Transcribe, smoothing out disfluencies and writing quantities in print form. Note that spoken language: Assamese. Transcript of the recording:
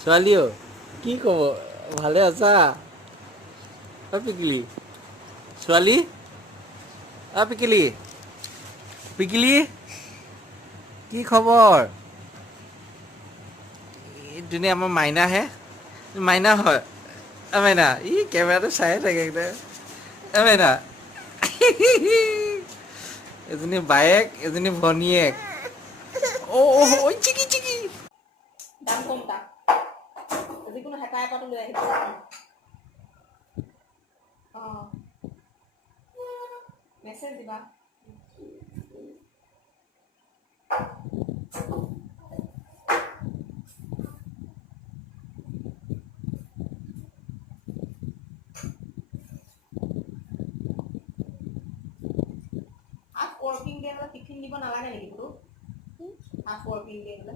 ছোৱালীও কি ক'ব ভালে আছা পিকিলি ছোৱালী পিকিলি পিকিলি কি খবৰ এইজনী আমাৰ মাইনাহে মাইনা হয় মাইনা ই কেমেৰাটো চায়ে থাকে একদম মাইনা এজনী বায়েক এজনী ভনীয়েক অ' চিকি চিকি দাম কম তাক যিকোনো হেতা এপাতো লৈ আহিব অঁ মেছেজ দিবা হাফ ৱৰ্কিং ডে হ'লে টিফিন দিব নালাগে নেকি বোলো হাফ ৱৰ্কিং ডে হ'লে